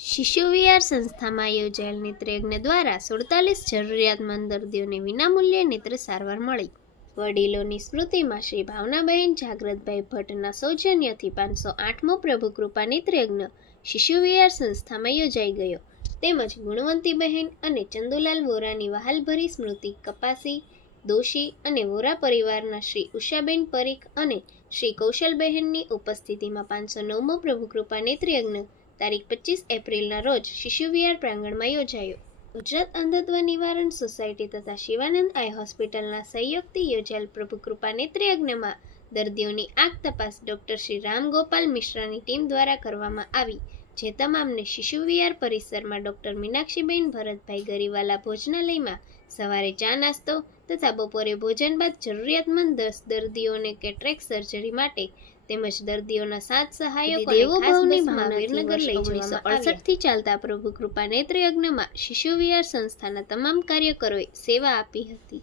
શિશુ વિહાર સંસ્થામાં યોજાયેલ નેત્રયજ્ઞ દ્વારા સુડતાલીસ જરૂરિયાતમંદ દર્દીઓને વિનામૂલ્યે નેત્ર સારવાર મળી. વડીલોની સ્મૃતિમાં શ્રી ભાવનાબહેન જાગ્રતભાઈ ભટ્ટના સૌજન્યથી પાંચસો આઠમો પ્રભુકૃપા નેત્રયજ્ઞ શિશુ વિહાર સંસ્થામાં યોજાઈ ગયો. તેમજ ગુણવંતીબહેન અને ચંદુલાલ વોરાની વહાલભરી સ્મૃતિ કપાસી, દોશી અને વોરા પરિવારના શ્રી ઉષાબેન પરીખ અને શ્રી કૌશલબહેનની ઉપસ્થિતિમાં પાંચસો નવમો પ્રભુકૃપા નેત્રયજ્ઞ તારીખ પચીસ એપ્રિલના રોજ શિશુવિહાર પ્રાંગણમાં યોજાયો. ગુજરાત અંધત્વ નિવારણ સોસાયટી તથા શિવાનંદ આઈ હોસ્પિટલના સહયોગથી યોજાયેલ પ્રભુ કૃપા નેત્રયજ્ઞમાં દર્દીઓની આંખ તપાસ ડોક્ટર શ્રી રામગોપાલ મિશ્રાની ટીમ દ્વારા કરવામાં આવી, જે તમામને શિશુવિહાર પરિસરમાં ડોક્ટર મીનાક્ષીબેન ભરતભાઈ ગરીવાલા ભોજનાલયમાં સવારે ચા નાસ્તો તથા બપોરે ભોજન બાદ જરૂરિયાતમંદ દસ દર્દીઓને કેટરેક સર્જરી માટે તેમજ દર્દીઓના સાત સહાયકો દેવોભાવની મહાવીરનગર લઈ જવામાં અડસઠથી ચાલતા પ્રભુ કૃપા નેત્ર યજ્ઞમાં શિશુ સંસ્થાના તમામ કાર્યકરોએ સેવા આપી હતી.